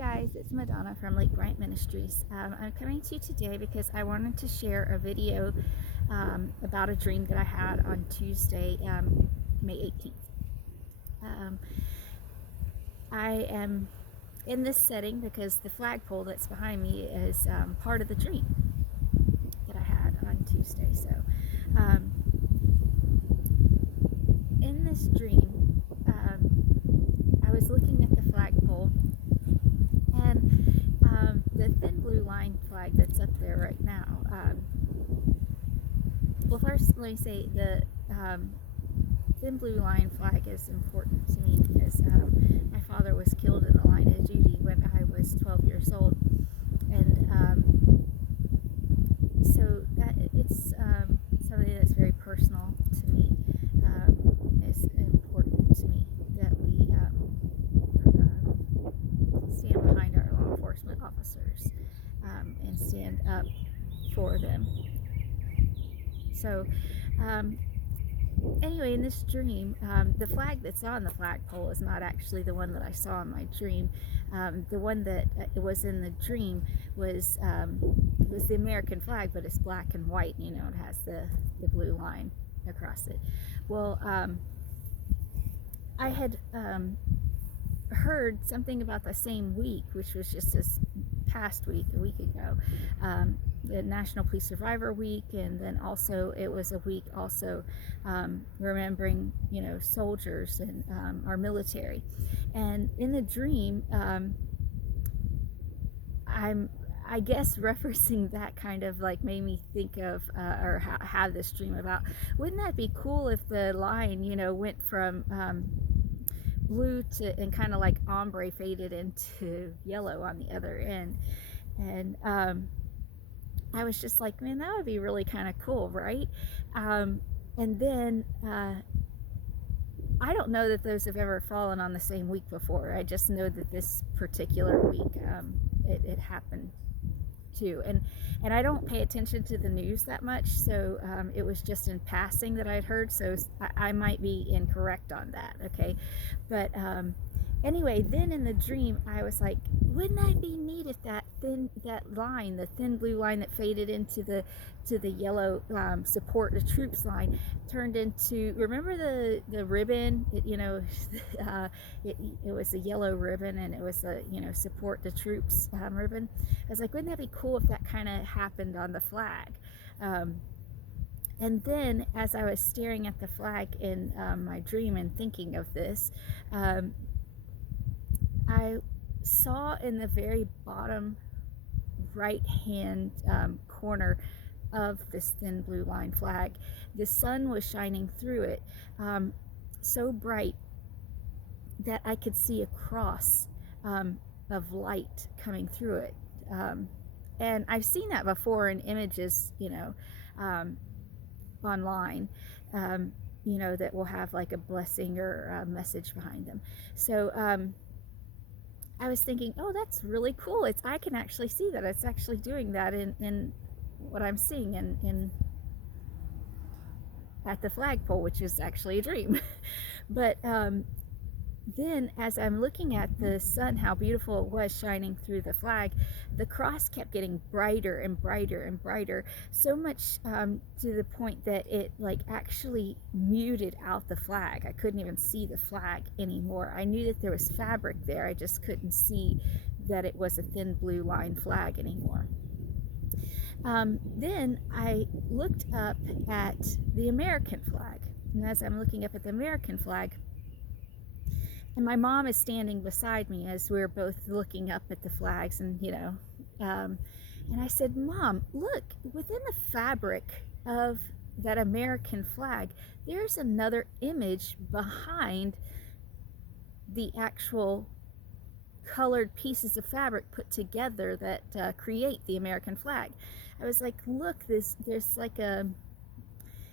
Guys, it's Madonna from Lake Bryant Ministries. I'm coming to you today because I wanted to share a video about a dream that I had on Tuesday, May 18th. I am in this setting because the flagpole that's behind me is part of the dream that I had on Tuesday. So in this dream, I was looking at the flagpole, and the thin blue line flag that's up there right now. Well, first let me say the thin blue line flag is important to me because my father was killed in the line of duty when I was 12 years old, and so that it's something that's very personal to me. It's important to me that we stand behind our law enforcement officers and stand up for them. So anyway, in this dream, the flag that's on the flagpole is not actually the one that I saw in my dream. The one that was in the dream was the American flag, but it's black and white. You know, it has the blue line across it. Well, I had heard something about the same week, which was just this past week, a week ago, the National Police Survivor Week, and then also it was a week also remembering, you know, soldiers and our military. And in the dream, I guess referencing that kind of like made me think of or had this dream about, wouldn't that be cool if the line, you know, went from blue to, and kind of like ombre faded into yellow on the other end. And I was just like, man, that would be really kind of cool, right? And then I don't know that those have ever fallen on the same week before. I just know that this particular week it happened too. And I don't pay attention to the news that much, so it was just in passing that I'd heard, so I might be incorrect on that, okay? But anyway, then in the dream, I was like, wouldn't that be neat if that line, the thin blue line that faded into the yellow support the troops line, turned into, remember the ribbon? You know, it was a yellow ribbon, and it was a, you know, support the troops ribbon. I was like, wouldn't that be cool if that kind of happened on the flag? And then as I was staring at the flag in my dream and thinking of this, I saw in the very bottom right hand corner of this thin blue line flag, the sun was shining through it so bright that I could see a cross of light coming through it. And I've seen that before in images, you know, online, you know, that will have like a blessing or a message behind them. So I was thinking, oh, that's really cool. I can actually see that. It's actually doing that in what I'm seeing in at the flagpole, which is actually a dream. But then as I'm looking at the sun, how beautiful it was shining through the flag, the cross kept getting brighter and brighter and brighter, so much to the point that it like actually muted out the flag. I couldn't even see the flag anymore. I knew that there was fabric there, I just couldn't see that it was a thin blue line flag anymore. Then I looked up at the American flag, and as I'm looking up at the American flag, and my mom is standing beside me as we're both looking up at the flags, and you know, and I said, Mom, look, within the fabric of that American flag, there's another image behind the actual colored pieces of fabric put together that create the American flag. I was like, look, there's like it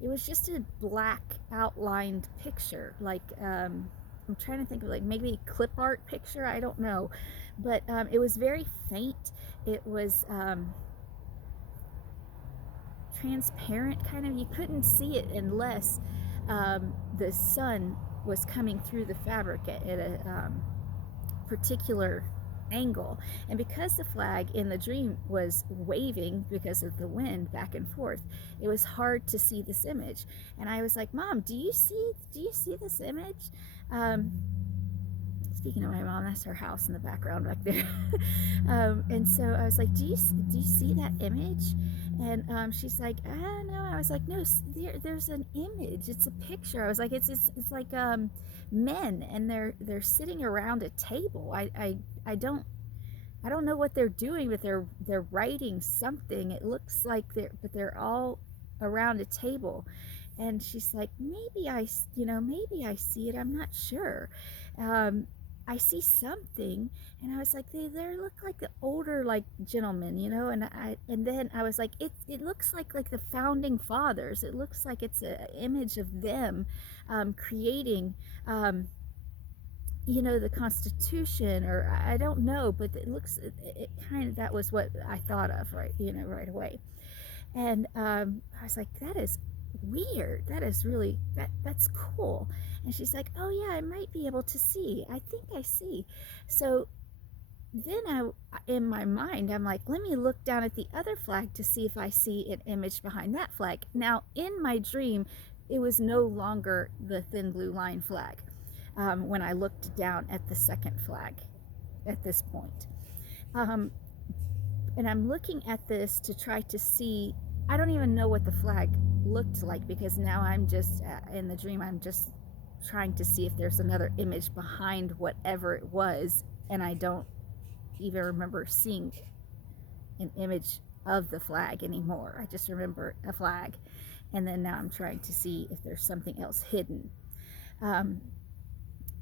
was just a black outlined picture, like I'm trying to think of like maybe a clip art picture, I don't know, but it was very faint. It was transparent, kind of. You couldn't see it unless the sun was coming through the fabric at a particular angle. And because the flag in the dream was waving because of the wind back and forth, it was hard to see this image. And I was like, Mom, do you see this image? Speaking of my mom, that's her house in the background back there. And so I was like, do you see that image? And she's like, I don't know. I was like, no, there's an image. It's a picture. I was like, it's like men, and they're sitting around a table. I don't know what they're doing, but they're writing something. It looks like they're all around a table. And she's like, maybe I see it. I'm not sure. I see something. And I was like, they look like the older, like, gentlemen, and then I was like, it looks like the founding fathers. It looks like it's an image of them creating the Constitution, or I don't know, but it kind of, that was what I thought of right away. And I was like, that is weird. That is really, that's cool. And she's like, oh yeah, I might be able to see. I think I see. So then in my mind, I'm like, let me look down at the other flag to see if I see an image behind that flag. Now, in my dream, it was no longer the thin blue line flag when I looked down at the second flag at this point. And I'm looking at this to try to see, I don't even know what the flag looked like, because now I'm just, in the dream, I'm just trying to see if there's another image behind whatever it was, and I don't even remember seeing an image of the flag anymore. I just remember a flag, and then now I'm trying to see if there's something else hidden.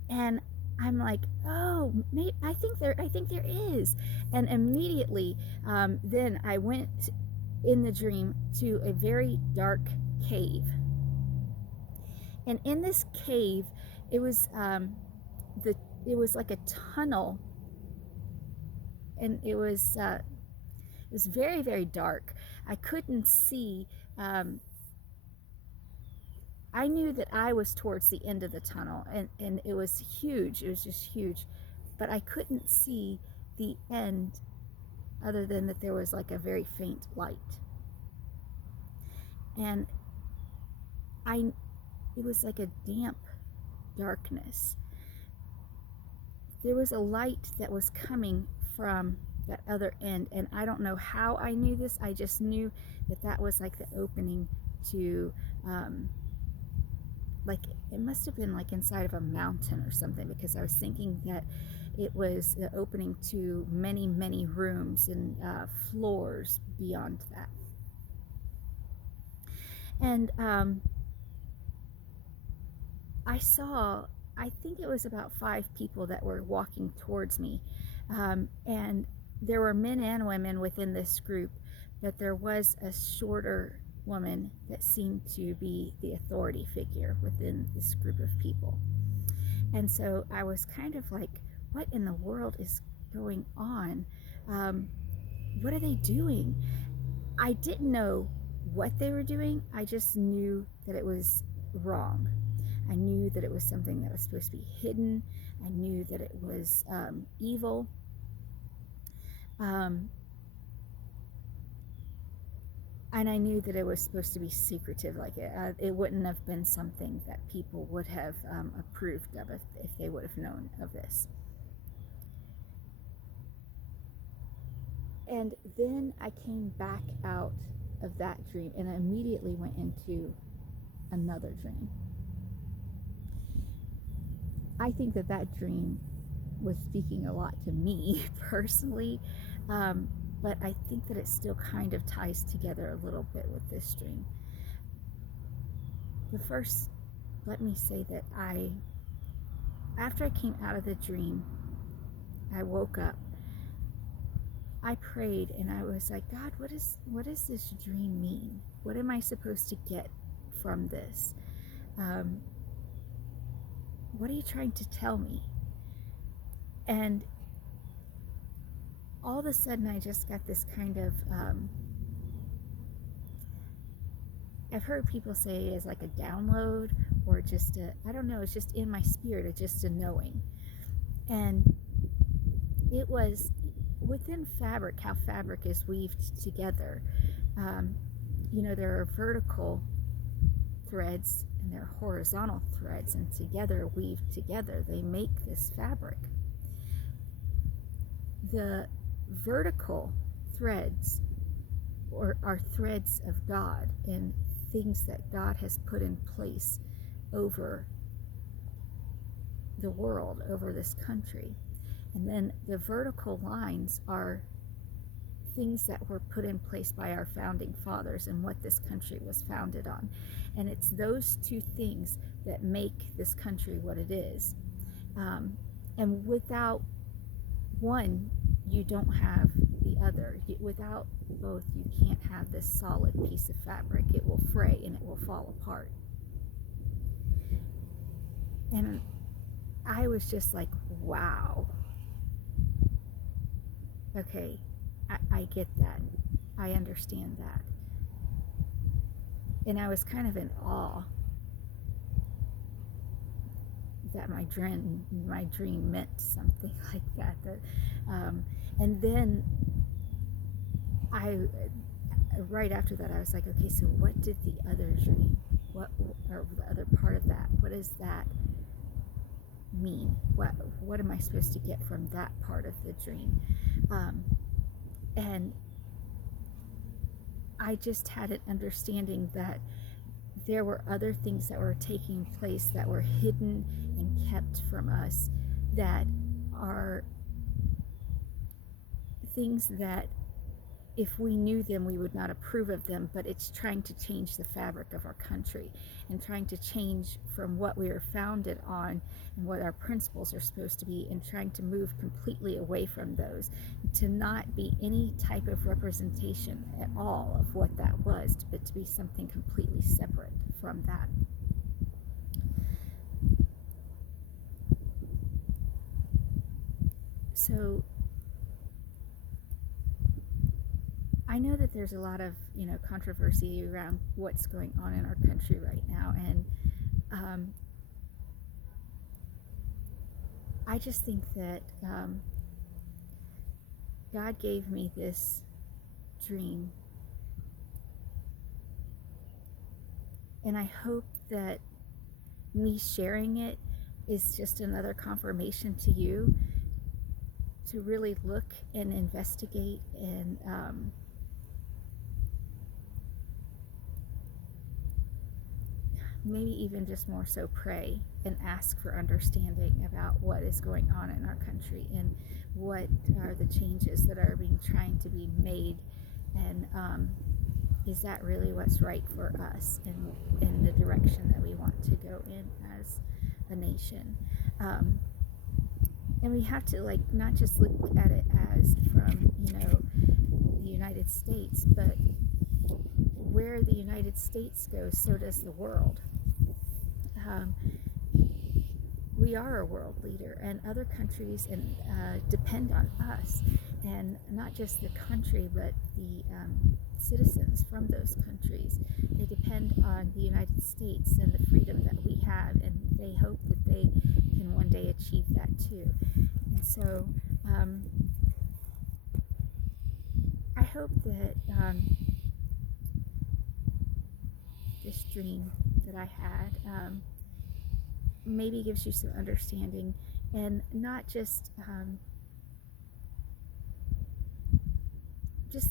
And I'm like, oh, I think there is. And immediately, then I went in the dream to a very dark cave. And in this cave, it was like a tunnel, and it was very, very dark. I couldn't see. I knew that I was towards the end of the tunnel, and it was huge. It was just huge, but I couldn't see the end, other than that there was like a very faint light. And it was like a damp darkness. There was a light that was coming from that other end, and I don't know how I knew this. I just knew that was like the opening to like, it must have been like inside of a mountain or something, because I was thinking that it was the opening to many, many rooms and floors beyond that. And I saw, I think it was about 5 people that were walking towards me, and there were men and women within this group, but there was a shorter woman that seemed to be the authority figure within this group of people. And so I was kind of like, what in the world is going on? What are they doing? I didn't know what they were doing. I just knew that it was wrong. I knew that it was something that was supposed to be hidden. I knew that it was evil. And I knew that it was supposed to be secretive. Like, it wouldn't have been something that people would have approved of if they would have known of this. And then I came back out of that dream, and I immediately went into another dream. I think that dream was speaking a lot to me personally, but I think that it still kind of ties together a little bit with this dream. But first, let me say that after I came out of the dream, I woke up, I prayed, and I was like, God, what does this dream mean? What am I supposed to get from this? What are you trying to tell me? And all of a sudden, I just got this kind of, I've heard people say it's like a download, or I don't know, it's just in my spirit, it's just a knowing. And it was within fabric, how fabric is weaved together. There are vertical threads and there are horizontal threads, and together, weaved together, they make this fabric. The vertical threads are threads of God and things that God has put in place over the world, over this country. And then the vertical lines are things that were put in place by our founding fathers and what this country was founded on. And it's those two things that make this country what it is. And without one, you don't have the other. Without both, you can't have this solid piece of fabric. It will fray and it will fall apart. And I was just like, wow. Okay, I get that. I understand that. And I was kind of in awe that my dream meant something like that. And then right after that, I was like, okay, so what did the other dream? Or the other part of that? What does that mean? What am I supposed to get from that part of the dream? And I just had an understanding that there were other things that were taking place that were hidden and kept from us, that are things that if we knew them, we would not approve of them, but it's trying to change the fabric of our country and trying to change from what we are founded on and what our principles are supposed to be, and trying to move completely away from those, to not be any type of representation at all of what that was, but to be something completely separate from that. So I know that there's a lot of controversy around what's going on in our country right now, and I just think that God gave me this dream, and I hope that me sharing it is just another confirmation to you to really look and investigate and maybe even just more so pray and ask for understanding about what is going on in our country and what are the changes that are trying to be made, and is that really what's right for us in the direction that we want to go in as a nation. And we have to not just look at it as from the United States, but where the United States goes, so does the world. We are a world leader, and other countries depend on us, and not just the country, but the citizens from those countries. They depend on the United States and the freedom that we have, and they hope that they can one day achieve that too. And so I hope that this dream that I had maybe gives you some understanding, and not just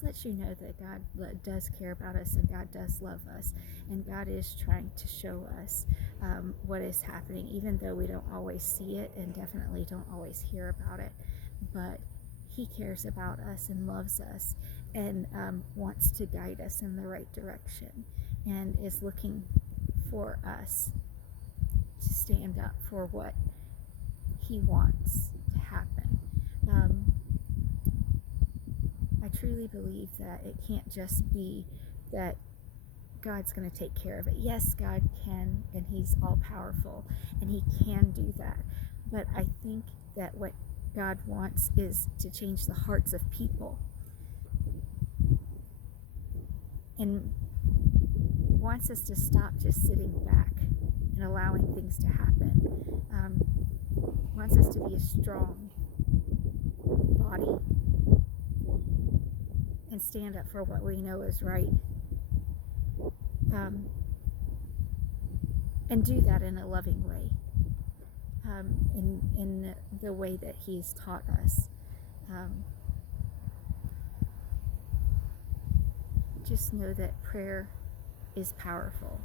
lets you know that God does care about us, and God does love us, and God is trying to show us what is happening, even though we don't always see it and definitely don't always hear about it. But He cares about us and loves us, and wants to guide us in the right direction, and is looking for us to stand up for what He wants to happen. I truly believe that it can't just be that God's going to take care of it. Yes, God can, and He's all powerful, and He can do that. But I think that what God wants is to change the hearts of people, and wants us to stop just sitting back and allowing things to happen. Wants us to be a strong body and stand up for what we know is right. And do that in a loving way, in the way that He's taught us. Just know that prayer is powerful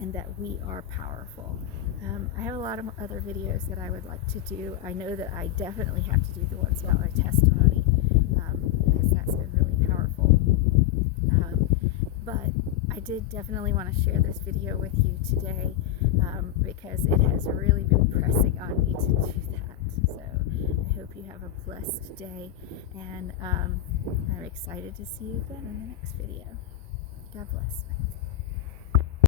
and that we are powerful. I have a lot of other videos that I would like to do. I know that I definitely have to do the ones about my testimony, because that's been really powerful. But I did definitely want to share this video with you today, because it has really been pressing on me to do that. So I hope you have a blessed day, and I'm excited to see you again in the next video. God bless.